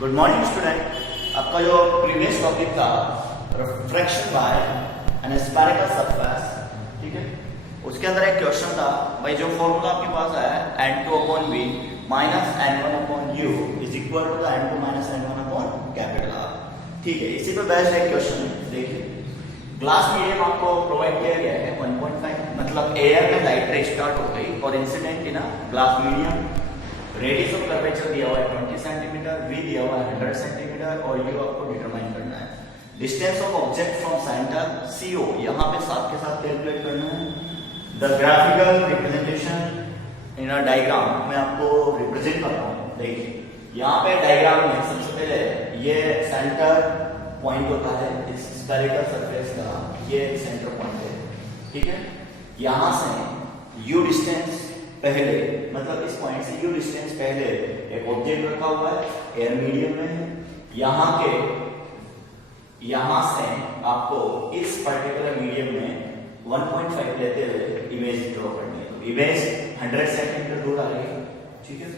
Good morning student. आपका जो previous topic था refraction by an spherical surface, ठीक है, उसके अंदर एक क्वेश्चन था भाई, जो फॉर्मूला आपके पास है n2/v minus n1/u is equal to the n2 minus n1/R। ठीक है, इसी पे बेस्ड एक क्वेश्चन है। देखिए, ग्लास मीडियम आपको प्रोवाइड किया गया है 1.5, मतलब एयर में लाइट रे स्टार्ट हो गई और incident in glass medium. Radius of curvature दिया हुआ है 20 सेंटीमीटर, v दिया हुआ है 100 सेंटीमीटर और u आपको डिटरमाइन करना है। Distance of object from centre CO यहाँ पे साथ के साथ कैलकुलेट करना है। The graphical representation in a diagram मैं आपको रिप्रेजेंट करता हूँ। देखिए, यहाँ पे डायग्राम में सबसे पहले ये सेंटर पॉइंट होता है इस स्फेरिकल सरफेस का, ये सेंटर पॉइंट है, ठीक है। यहाँ से u डिस्टेंस पहले, मतलब इस पॉइंट से u डिस्टेंस पहले एक ऑब्जेक्ट रखा हुआ है, एयर मीडियम में है। यहाँ से आपको इस पर्टिकुलर मीडियम में 1.5 लेते हुए इमेज ड्रॉ करनी है। तो इमेज 100 सेंटीमीटर दूर आ रही है, ठीक है।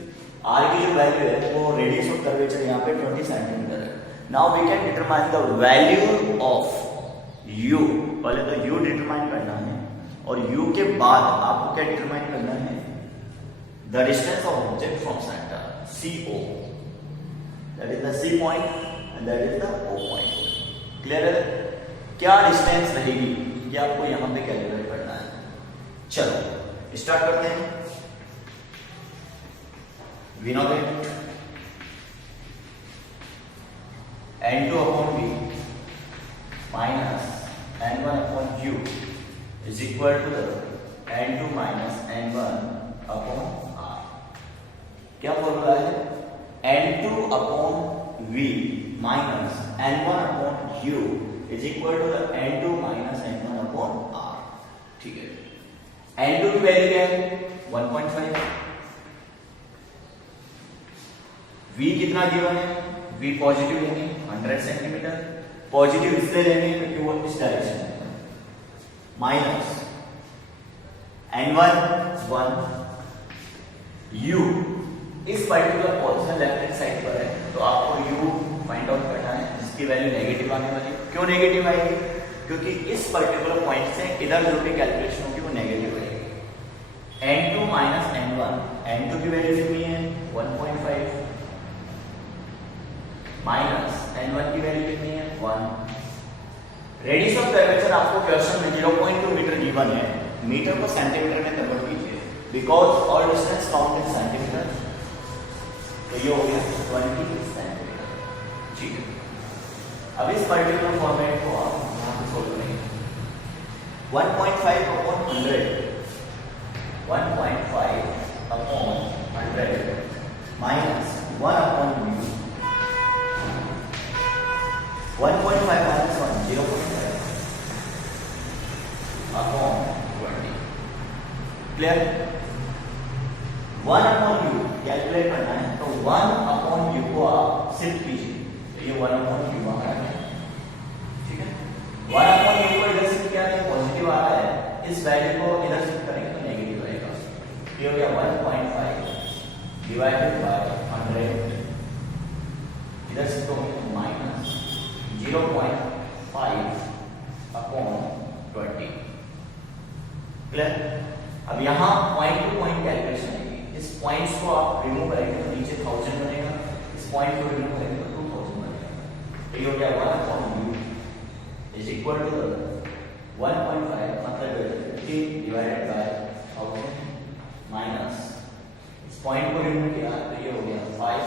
r की जो वैल्यू है वो रेडियस ऑफ कर्वेचर यहाँ पे 20 सेंटीमीटर है। Now we can determine the value of u। पहले तो u डिटरमाइन करना है और u के बाद आपको क्या डिटरमाइन करना है, the distance of object from center CO, that is the C point and that is the O point। Clear है? क्या डिस्टेंस रहेगी ये आपको यहां पे कैलकुलेट करना है। चलो स्टार्ट करते हैं। We know that n2/v minus n1/u is equal to the n2 minus n1/r। क्या फॉर्मूला है? n2/v minus n1/u is equal to the n2 minus n1/r। ठीक है, n2 की वैल्यू क्या है? 1.5। v कितना गिवन है? v पॉजिटिव लेंगे 100 सेंटीमीटर। पॉजिटिव इसलिए लेंगे क्योंकि वो इस डायरेक्शन में, माइनस n1 1, u इस particular position left hand side पर है, तो आपको u फाइंड आउट करना है जिसकी वैल्यू नेगेटिव आने वाली है। क्यों नेगेटिव आएगी? क्योंकि इस पर्टिकुलर पॉइंट से इधर जो भी कैलकुलेशन होगी वो नेगेटिव आएगी। n2 माइनस n1, n2 की वैल्यू कितनी है? 1.5 माइनस n1 की वैल्यू कितनी है? 1। रेडियस ऑफ कर्वेचर आपको क्वेश्चन में 0.2 मीटर गिवन है, मीटर को सेंटीमीटर में कन्वर्ट कीजिए because all distance count in centimetre. तो ये हो गया 20 सेंटीमीटर, ठीक है। अब इस पर्टिकुलर फॉर्मेट को आप यहाँ पे सोल्व करेंगे। 1.5 upon 100, 1.5 upon 100 minus 1 upon u, 1.5 minus 1 0.5 upon 20। Clear? 1 upon u calculate करना है, तो 1 अपॉन u को आप शिफ्ट कीजिए, तो ये 1 अपॉन u आ रहा है, ठीक है। 1 अपॉन u को इधर शिफ्ट किया है, पॉजिटिव आ रहा है, इस वैल्यू को इधर शिफ्ट करेंगे तो नेगेटिव आएगा। ये हो गया 1.5 डिवाइडेड बाय 100, इधर शिफ्ट होंगे तो माइनस 0.5 अपॉन 20। क्लियर? अब यहाँ पॉइंट टू पॉइंट कैलकुलेशन है। इस पॉइंट्स को आप रिमूव करेंगे तो नीचे 1000 बनेगा, इस पॉइंट को रिमूव करेंगे तो 2000 बनेगा। तो ये हो गया 1/u इज इक्वल टू 1.5 मतलब 50 डिवाइडेड बाय 1000 माइनस इस पॉइंट को रिमूव किया तो ये हो गया 5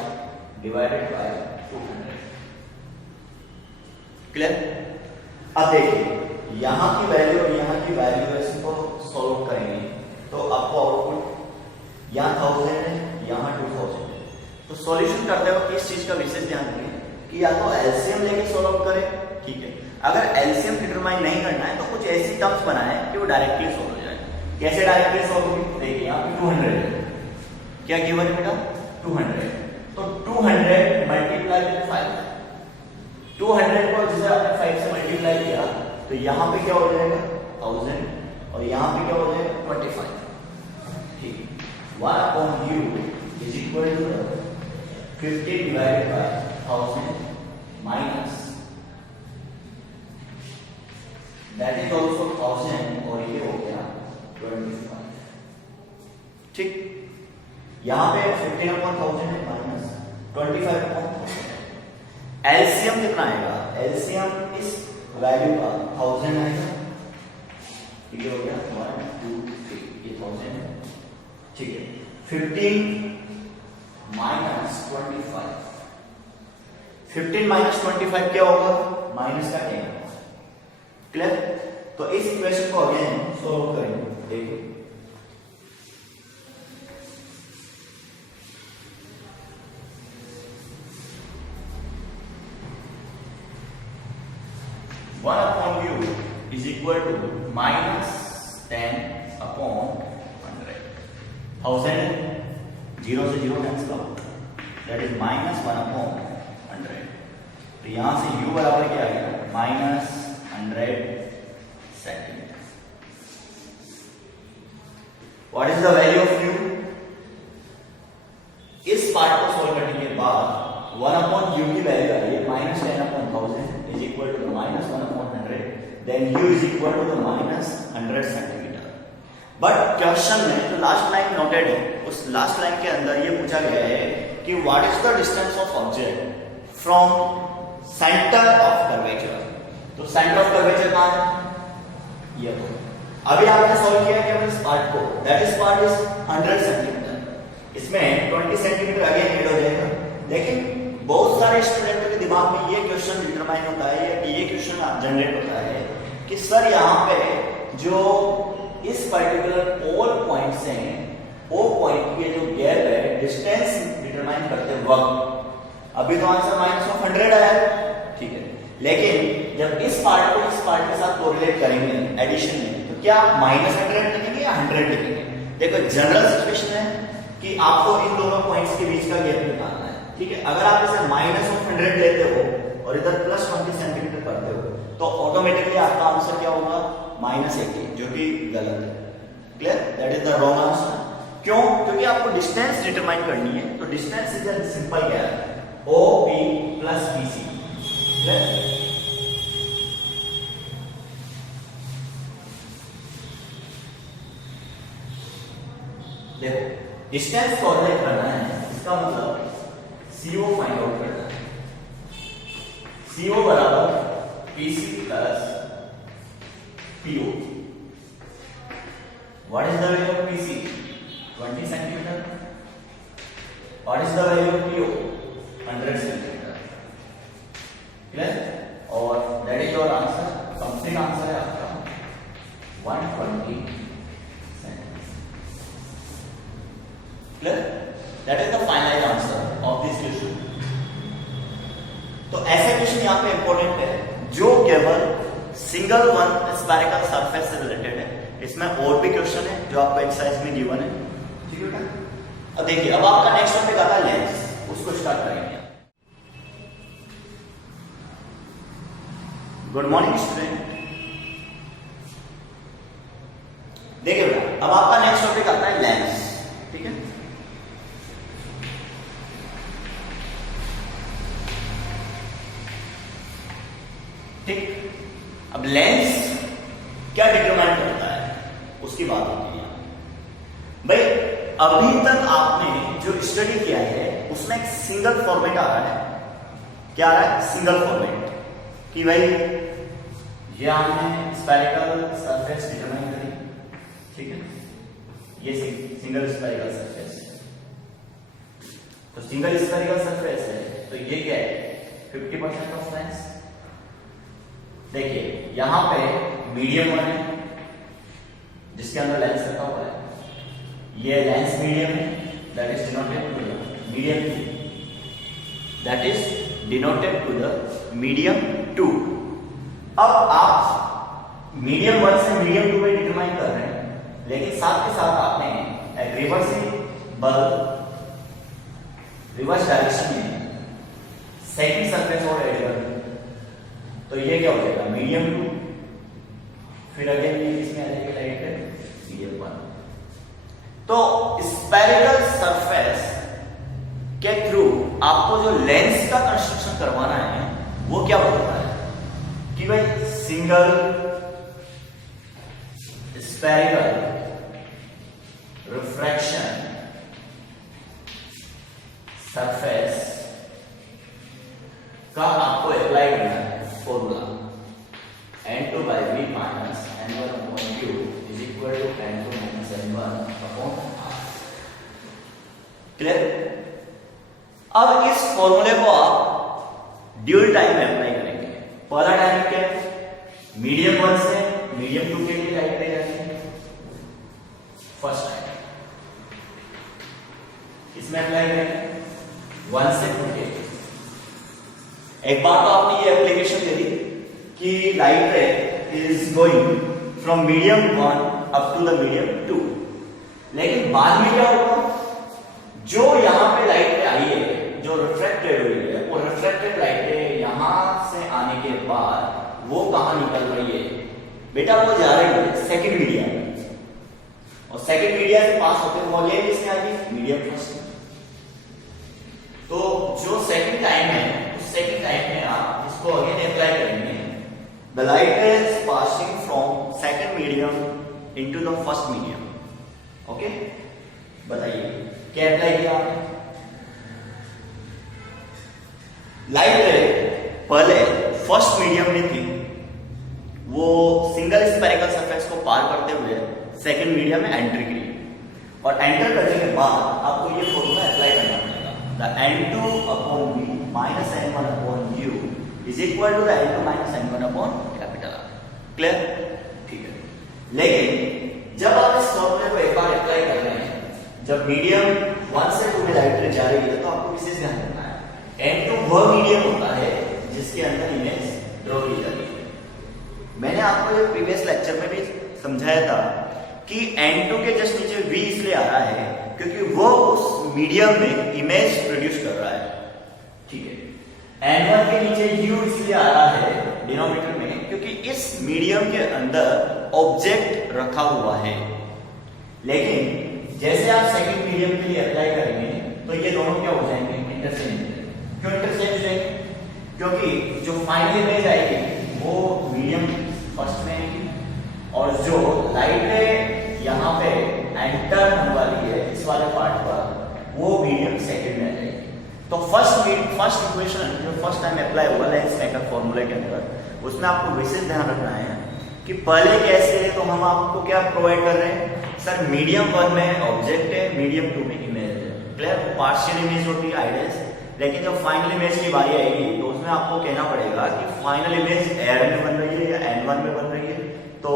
डिवाइडेड बाय 200। क्लियर? अब देखिए, यहाँ की वैल्यू और यहाँ की वैल्यूएशन को सॉल्व करेंगे तो आपको आउटपुट यहाँ 1000 है, यहाँ 2000 है। तो सॉल्यूशन करते वक्त इस चीज का विशेष ध्यान रखें कि या तो एलसीएम लेके सॉल्व करें, ठीक है। अगर एलसीएम डिटरमाइन नहीं करना है तो कुछ ऐसी टर्म्स बनाएं कि वो डायरेक्टली सॉल्व हो जाए। कैसे डायरेक्टली सॉल्व होगी? देखिए, यहाँ पे 200 है, क्या गिवन है बेटा? 200। तो 200 मल्टीप्लाई विद 5, 200 को जैसे आपने 5 से मल्टीप्लाई किया तो यहाँ पे क्या हो जाएगा? 1000 और यहाँ पे क्या हो जाएगा? 25। ठीक, 1/u is equal to 50 divided by 1000 minus that is also 1000 और ये हो गया 25। ठीक, यहां पे 15/1000 है माइनस 25/1000। एलसीएम कितना आएगा? एलसीएम इस वैल्यू का 1000 आएगा। ये हो गया 1 2 3 ये 1000 है। ठीक है, 15 माइनस 25, 15 माइनस 25 क्या होगा? माइनस का 10। क्लियर? तो इस इक्वेशन को अगेन सॉल्व करेंगे। देखिए 1/u is equal to minus 10/100। 1000 0 से 0 cancel out, that is minus 1/100। तो यहां से u बराबर क्या आ गया? Minus 100 centimetre. What is the value of u? इस पार्ट को सॉल्व करने के बाद 1/u की वैल्यू आई है minus 10/1000 is equal to minus 1/100, then u is equal to the minus 100 centimetre. But question में जो लास्ट लाइन नोटेड है, उस लास्ट लाइन के अंदर ये पूछा गया है कि what is the distance of object from centre of curvature. तो सेंटर ऑफ कर्वेचर कहां है? ये तो अभी आपने सॉल्व किया केवल इस पार्ट को, that is part is 100 centimetre. इसमें 20 सेंटीमीटर आगे ऐड हो जाएगा। लेकिन बहुत सारे स्टूडेंटों के दिमाग में ये क्वेश्चन डिटरमाइन होता है, ये क्वेश्चन जनरेट होता है कि सर यहाँ पे जो इस पर्टिकुलर पोल पॉइंट से ओ पॉइंट के जो गैप है, डिस्टेंस डिटरमाइन करते वक्त अभी तो आंसर -100 आया है। ठीक है, लेकिन जब इस पार्ट को इस पार्ट के साथ कोरिलेट करेंगे एडिशन में, तो क्या -100 लिखेंगे या 100 लिखेंगे? देखो जनरल सिचुएशन है कि आपको इन दोनों पॉइंट्स के बीच का गैप निकालना है। ठीक है, अगर आप इसे -100 लेते हो और इधर +20 सेंटीमीटर करते हो तो ऑटोमेटिकली आपका आंसर क्या होगा? -80, जो कि गलत है। Clear? That is the wrong answer. क्यों? क्योंकि आपको डिस्टेंस डिटरमाइन करनी है। तो distance is a simple gap OP + BC। Clear? देखो डिस्टेंस कोरिलेट करना है, इसका मतलब CO फाइंड आउट करना है। CO बराबर PC plus PO। What is the value of PC? 20 centimetre. What is the value of PO? 100 centimetre. Clear? और that is your answer. Complete answer है आपका 120 centimetre. Clear? That is the final answer of this question. तो ऐसे question यहाँ पे important है जो केवल सिंगल वन स्फेरिकल सरफेस से रिलेटेड है। इसमें और भी क्वेश्चन है जो आपको एक्सरसाइज में गिवन है। ठीक है, अब देखिए अब आपका नेक्स्ट टॉपिक आता है लेंस, उसको स्टार्ट करेंगे। Good morning student. देखिए बेटा अब आपका नेक्स्ट टॉपिक आता है लेंस। ठीक है, ठीक, अब लेंस क्या डिटरमाइन करता है उसकी बात होती है। भाई अभी तक आपने जो स्टडी किया है उसमें एक सिंगल फॉर्मेट आ रहा है। क्या आ रहा है? सिंगल फॉर्मेट कि भाई ये आपने स्फेरिकल सरफेस डिटरमाइन करी। ठीक है, ये सिंगल स्फेरिकल सरफेस है। तो सिंगल स्फेरिकल सरफेस है तो ये क्या है? 50% ऑफ लेंस। देखिए यहां पे मीडियम वन है जिसके अंदर लेंस रखा हुआ है, ये लेंस मीडियम है, that is denoted to the medium 2, that is denoted to the medium 2। अब आप मीडियम 1 से मीडियम 2 में डिटरमाइन कर रहे हैं, लेकिन साथ के साथ आपने एक रिवर्स डायरेक्शन में सेकंड सरफेस और ऐड कर दी। तो ये क्या हो जाएगा? मीडियम 2, फिर अगेन ये इसमें आ जाएगा डायरेक्ट मीडियम 1। तो स्फेरिकल सरफेस के थ्रू आप लेंस का कंस्ट्रक्शन करवाना है वो क्या बोलता है कि भाई सिंगल स्फेरिकल रिफ्रैक्शन सरफेस का आपको अप्लाई करना है formula n2 by v minus n1 upon q is equal to n2 minus n1 upon r। Clear? अब इस फॉर्मूले को आप ड्यूल टाइम में अप्लाई करेंगे। पहला टाइम क्या है? मीडियम 1 से मीडियम 2 के लिए लाइट पे जाएंगे फर्स्ट टाइम, इसमें अप्लाई करेंगे 1 से 2 के। एक बार तो आपने ये एप्लीकेशन दे दी कि light ray is going from medium 1 up to the medium 2, लेकिन बाद में क्या होगा? जो यहां पे लाइट रे आई है, जो रिफ्रैक्टेड हुई है, वो रिफ्रैक्टेड लाइट रे यहां से आने के बाद वो कहां निकल रही है बेटा? वो जा रही है सेकंड मीडिया में, और सेकंड मीडिया से पास होते हुए ये किसमें आ गई? मीडियम फर्स्ट में। तो जो सेकंड टाइम है उस सेकंड टाइम में आप इसको अगेन अप्लाई करेंगे। The light is passing from second medium into the first medium. Okay, बताइए क्या अप्लाई किया आपने? लाइट रे पहले फर्स्ट मीडियम में थी, वो सिंगल स्फेरिकल सरफेस को पार करते हुए सेकंड मीडियम में एंट्री की, और एंटर करने के बाद आपको ये फॉर्मूला अप्लाई करना पड़ेगा। The n2 upon v minus n1 upon u is equal to the n2 minus n1 upon capital R। Clear? ठीक है। लेकिन जब आप इस फॉर्मूले को एक बार अप्लाई कर रहे हैं, जब मीडियम 1 से 2 में लाइट जा रही है, तो आपको विशेष ध्यान रखना है n2 वह मीडियम होता है जिसके अंदर इमेज ड्रॉ की जाती है। मैंने आपको ये प्रीवियस लेक्चर में भी समझाया था कि n2 के जस्ट नीचे v इसलिए आ रहा है क्योंकि वो उस मीडियम में इमेज प्रोड्यूस कर रहा है। ठीक है। n1 के नीचे u इसलिए आ रहा है डिनोमिनेटर में क्योंकि इस मीडियम के अंदर ऑब्जेक्ट रखा हुआ है। लेकिन जैसे आप सेकंड मीडियम के लिए अप्लाई करेंगे तो ये दोनों क्या हो जाएंगे? इंटरचेंज। क्यों इंटरचेंज हो जाएंगे? क्योंकि जो फाइनल इमेज आएगी वो मीडियम फर्स्ट में आएगी, और जो लाइट यहाँ पे एंटर होने वाली है इस वाले पार्ट पर, वो मीडियम सेकंड में आ जाएगी। तो फर्स्ट इक्वेशन जो फर्स्ट टाइम अप्लाई हुआ लेंस मेकर फॉर्मूले के अंदर, उसमें आपको विशेष ध्यान रखना है कि पहले केस के लिए तो हम आपको क्या प्रोवाइड कर रहे हैं? सर मीडियम 1 में ऑब्जेक्ट है, मीडियम 2 में इमेज है। क्लियर? पार्शियल इमेज होती है आइडियस, लेकिन जब फाइनल इमेज की बारी आएगी तो उसमें आपको कहना पड़ेगा कि फाइनल इमेज एयर में बन रही है या n1 में बन रही है। तो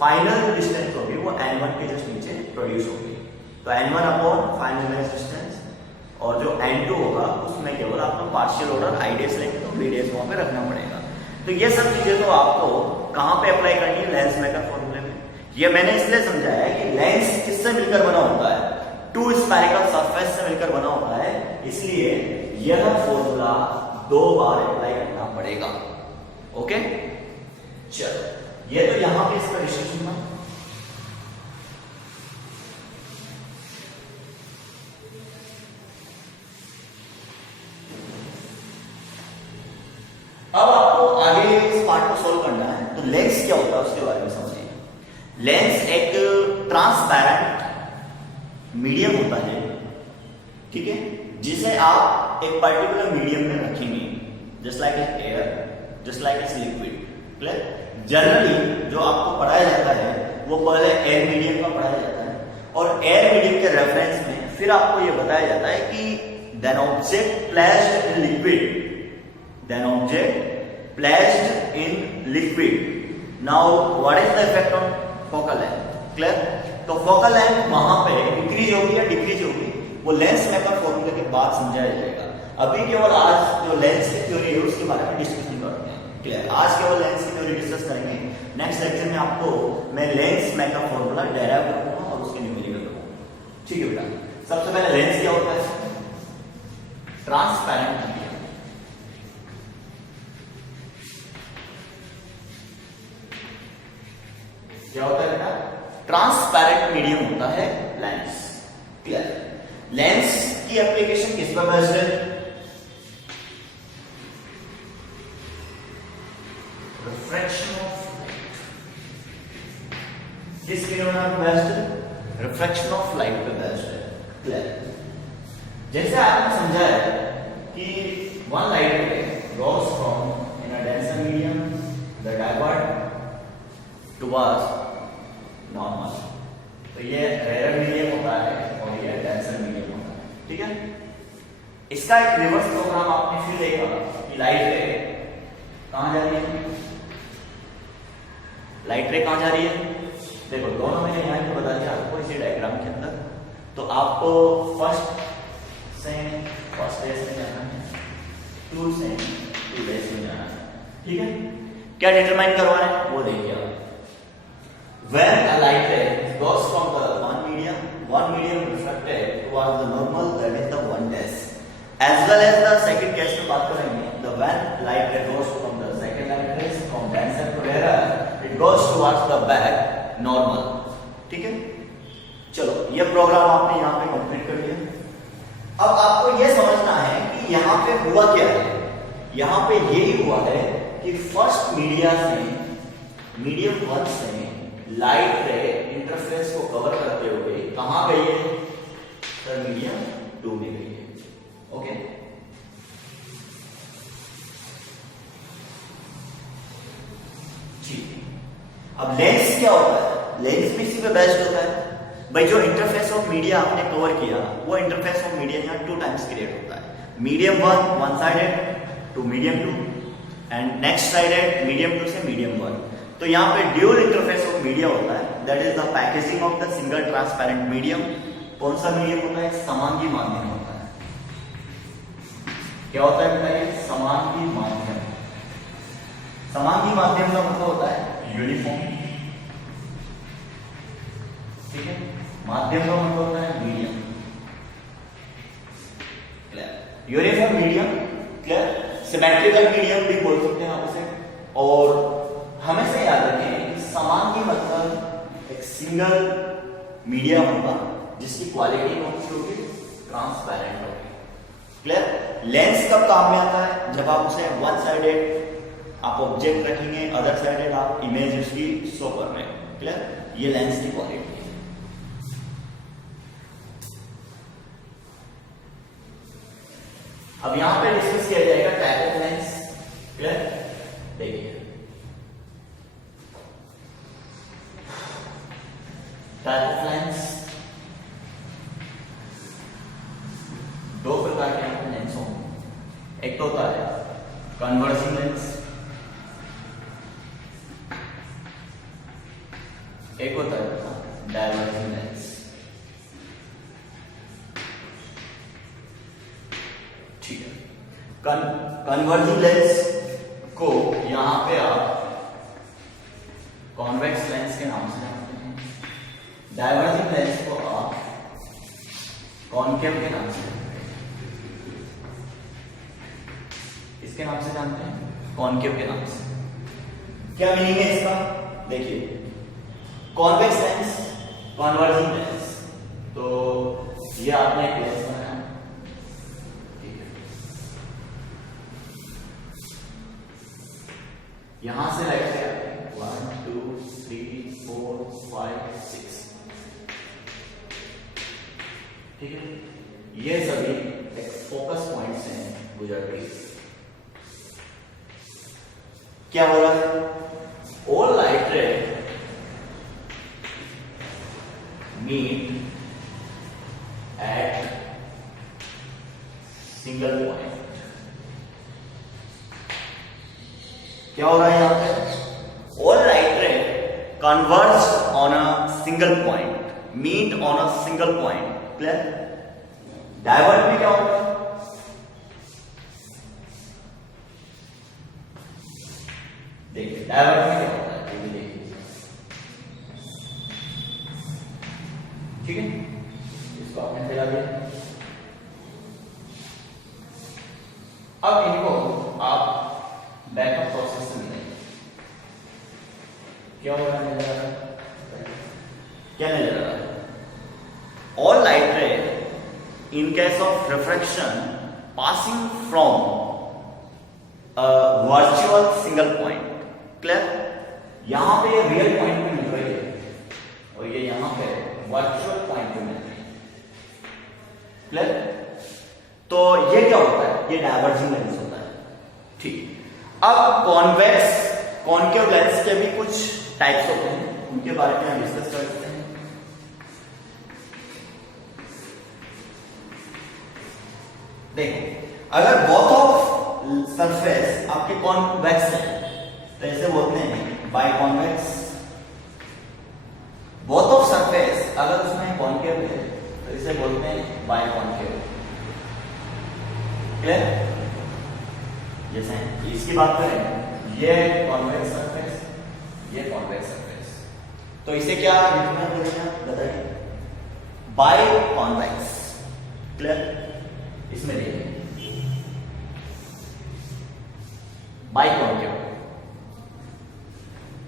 फाइनल जो डिस्टेंस होगी वो n1 के जस्ट नीचे प्रोड्यूस होगी। तो n1 upon final image distance, और जो n2 होगा उसमें केवल आपको पार्शियल ऑर्डर आइडियस लेंगे तो बीडीएस वहां पे रखना पड़ेगा। तो ये सब चीजें तो आपको कहां पे अप्लाई करनी है? लेंस मेकर फॉर्मूले में। ये मैंने इसलिए समझाया है कि लेंस किससे मिलकर बना होता है? 2 स्फेरिकल सरफेस से मिलकर बना होता है, इसलिए यह फॉर्मूला 2 बार अप्लाई करना पड़ेगा। ओके, चलो ये तो यहां पे इसका डिस्कशन था। अब आपको आगे इस पार्ट को सॉल्व करना है, तो लेंस क्या होता है उसके बारे में समझिए। लेंस एक ट्रांसपेरेंट मीडियम होता है, ठीक है, जिसे आप एक पर्टिकुलर मीडियम में रखेंगे, just like air, just like it's liquid. Clear? Generally जो आपको पढ़ाया जाता है वो पहले एयर मीडियम का पढ़ाया जाता है, और एयर मीडियम के रेफरेंस में फिर आपको ये बताया जाता है कि then object placed in liquid, then object placed in liquid. Now what is the effect on focal length? Clear? तो फोकल लेंथ वहां पे इंक्रीज होगी या डिक्रीज होगी, वो लेंस मेकर फॉर्मूले के बाद समझाया जाएगा। अभी केवल आज जो लेंस की थ्योरी है उसके बारे में डिस्कशन करते हैं। क्लियर? आज केवल लेंस की थ्योरी डिस्कस करेंगे। नेक्स्ट लेक्चर में आपको मैं लेंस मेकर फॉर्मूला डेराइव करूंगा और उसके न्यूमेरिकल करूंगा। ठीक है बेटा? सबसे पहले लेंस क्या होता है? Transparent medium. क्या होता है बेटा? ट्रांसपेरेंट मीडियम होता है लेंस। क्लियर? लेंस की एप्लीकेशन किस पर बेस्ड है? Refraction of light. किस फिनोमेना पे बेस्ड है? रिफ्रैक्शन ऑफ लाइट पे बेस्ड है। क्लियर? जैसे आपने समझा है कि वन लाइट रे goes from in a denser medium the divert towards normal। तो ये रेयर मीडियम होता है और ये डेंसर मीडियम होता है। ठीक है, इसका एक रिवर्स प्रोग्राम आपने फिर देखा कि लाइट रे कहां जा रही है। लाइट रे कहां जा रही है? देखो दोनों मैंने यहाँ पे बता दिया आपको इसी डायग्राम के अंदर। तो आपको फर्स्ट रेस में जाना है, टू रेस में जाना है। ठीक है, क्या डिटरमाइन करवाना है वो देखिए आप। When a light ray goes from the one medium refracted towards the normal, that is the one dash, as well as the second case में बात करेंगे, the when light ray goes from the second light rays from denser to rarer, it goes towards the back normal। ठीक है, चलो ये programme आपने यहाँ पे कंप्लीट कर लिया। अब आपको ये समझना है कि यहाँ पे हुआ क्या है। यहाँ पे यही हुआ है कि फर्स्ट मीडियम 1 से लाइट रे इंटरफेस को कवर करते हुए कहां गई है? सर मीडियम 2 में गई है। ओके, ठीक। अब लेंस क्या होता है? लेंस भी इसी पे बेस्ड होता है भाई। जो इंटरफेस ऑफ मीडिया आपने कवर किया वो इंटरफेस ऑफ मीडिया यहाँ 2 टाइम्स क्रिएट होता है। Medium 1 one sided to medium 2 and next sided medium 2 से मीडियम 1। तो यहाँ पे ड्यूल इंटरफेस ऑफ मीडिया होता है, that is the packaging of the single transparent medium. कौन सा मीडियम होता है? समांगी माध्यम होता है। क्या होता है बेटा? ये समांगी माध्यम। समांगी माध्यम का मतलब होता है यूनिफॉर्म। ठीक है, माध्यम का मतलब होता है medium. Uniform medium, clear? Symmetrical medium भी बोल सकते हैं आप उसे। और हमेशा याद रखें कि समांगी मतलब एक सिंगल मीडियम होगा जिसकी क्वालिटी कौन सी होगी? ट्रांसपेरेंट होगी। क्लियर? लेंस कब काम में आता है? जब आप उसे वन साइडेड आप ऑब्जेक्ट रखेंगे, अदर साइडेड आप इमेज उसकी शो कर रहे हैं। क्लियर? ये लेंस की क्वालिटी है। अब यहां पे डिस्कस किया जाएगा टाइप ऑफ लेंस। क्लियर? देखिए टाइप ऑफ लेंस, 2 प्रकार के यहाँ पे लेंस होंगे। एक तो होता है कन्वर्जिंग लेंस, एक होता है डाइवर्जिंग लेंस। ठीक है, कन्वर्जिंग लेंस को यहां पे आप कॉन्वेक्स लेंस के नाम से जानते हैं, डाइवर्जिंग लेंस को आप कॉनकेव के नाम से जानते हैं। इसके नाम से जानते हैं, कॉनकेव के नाम से। क्या मीनिंग है इसका? देखिए, कॉन्वेक्स लेंस, कन्वर्जिंग लेंस, तो ये आपने एक लेंस बनाया। यहां से लाइट से आते हैं 1 2 3 4 5 6। ठीक है, ये सभी एक फोकस पॉइंट से गुजर रही है। क्या हो रहा है? All light ray meet at single point. क्या हो रहा है यहां पे? All light ray converge on a single point, meet on a single point. Clear? Divert में क्या होगा? देखिए डाइवर्ट में क्या होता है, ये भी देखिए। ठीक है, इसको आपने फैला दिया। अब इनको आप बैकअप प्रोसेस से मिलेंगे। क्या हो रहा है? क्या नजर आ रहा है? ऑल लाइट रे in case of refraction passing from virtual single point. Clear? Diverging lens होता है। ठीक, अब कॉन्वेक्स कॉनकेव लेंस के भी कुछ टाइप्स होते हैं, उनके बारे में हम डिस्कस करते हैं। देखो, अगर बोथ ऑफ सरफेस आपके कॉन्वेक्स है तो इसे बोलते हैं बाइकॉन्वेक्स। बोथ ऑफ सरफेस अगर उसमें कॉनकेव है तो इसे बोलते हैं बाइकॉनकेव। क्लियर? जैसे इसकी बात करें, ये कॉन्वेक्स सरफेस, ये कॉन्वेक्स सरफेस, तो इसे क्या डिफाइन करेंगे बताइए? बाइकॉन्वेक्स। क्लियर? इसमें देखिए बाइकॉनकेव।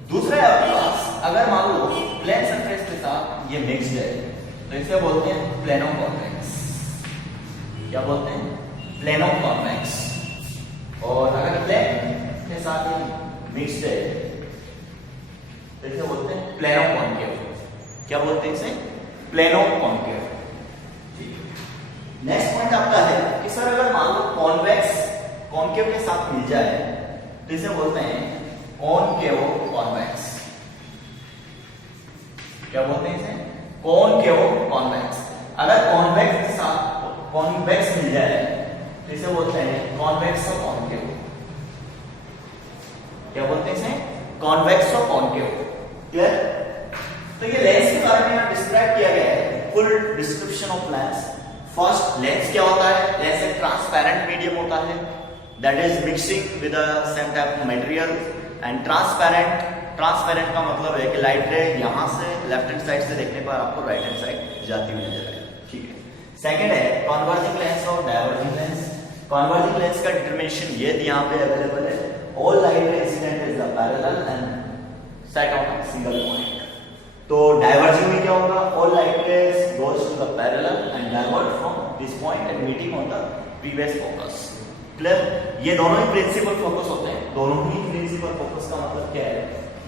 दूसरा है आपके पास, अगर मान लो प्लेन सरफेस के साथ ये मिक्स्ड है तो इसे बोलते हैं प्लेनो कॉन्वेक्स। क्या बोलते हैं? Plano convex. और अगर प्लेन के साथ ये मिक्स्ड है तो इसे बोलते हैं प्लेनो कॉनकेव। क्या बोलते हैं इसे? Plano concave. नेक्स्ट पॉइंट आपका है कि सर अगर मान लो कॉन्वेक्स कॉनकेव के साथ मिल जाए तो इसे बोलते हैं कॉनकेव कॉन्वेक्स। क्या बोलते हैं इसे? Concave convex. अगर कॉन्वेक्स के साथ कॉन्वेक्स मिल जाए तो इसे बोलते हैं कॉन्वेक्स और कॉनकेव। क्या बोलते हैं इसे? कॉन्वेक्स और कॉनकेव। क्लियर? तो ये लेंस के बारे में डिस्क्राइब किया गया है, full description of lens. First, lens क्या होता है? लेंस एक ट्रांसपेरेंट मीडियम होता है that is mixing with the same type of material. And transparent का मतलब है कि लाइट रे यहां से लेफ्ट हैंड साइड से देखने पर आपको राइट हैंड साइड जाती हुई नजर आएगी। ठीक है। सेकंड है कन्वर्जिंग लेंस और डाइवर्जिंग लेंस। कन्वर्जिंग लेंस का डिटरमिनेशन ये यहां पे अवेलेबल है, all light ray incident is the parallel and set on a single point. तो डाइवर्जिंग में क्या होगा? All light rays goes to the parallel and divert from this point and meeting on the previous focus. Clear? ये दोनों ही principal focus होते हैं। दोनों ही principal focus का मतलब क्या है?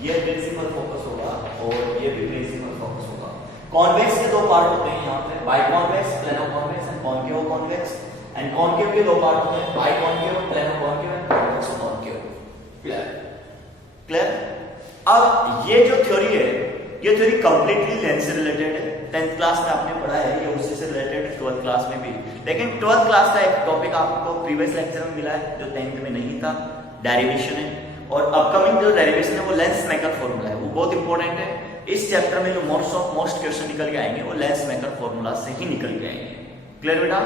ये प्रिंसिपल फोकस होगा और ये भी प्रिंसिपल फोकस होगा। कॉन्वेक्स के दो पार्ट होते हैं यहाँ पे, biconvex, plano convex and concave convex. And concave के दो पार्ट होते हैं, biconcave, plano concave and convex concave. Clear? Clear? अब ये जो थ्योरी है, ये थ्योरी कंप्लीटली लेंस से रिलेटेड है। 10th क्लास में आपने पढ़ा है, ये उसी से रिलेटेड 12th क्लास में भी। लेकिन 12th क्लास का एक टॉपिक आपको प्रीवियस लेक्चर में मिला है जो 10th में नहीं था, डेरिवेशन है। और अपकमिंग जो डेरिवेशन है वो लेंस मेकर फॉर्मूला है, वो बहुत इंपॉर्टेंट है। इस चैप्टर में जो मोस्ट क्वेश्चन निकल के आएंगे वो लेंस मेकर फॉर्मूला से ही निकल के आएंगे। क्लियर बेटा?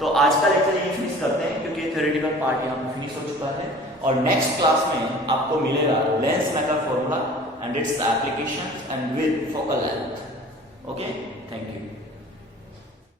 तो आज का लेक्चर यही फिनिश करते हैं क्योंकि थ्योरेटिकल पार्ट यहाँ पे फिनिश हो चुका है। और नेक्स्ट क्लास में आपको मिलेगा lens maker formula and its applications and with focal length. Okay, thank you.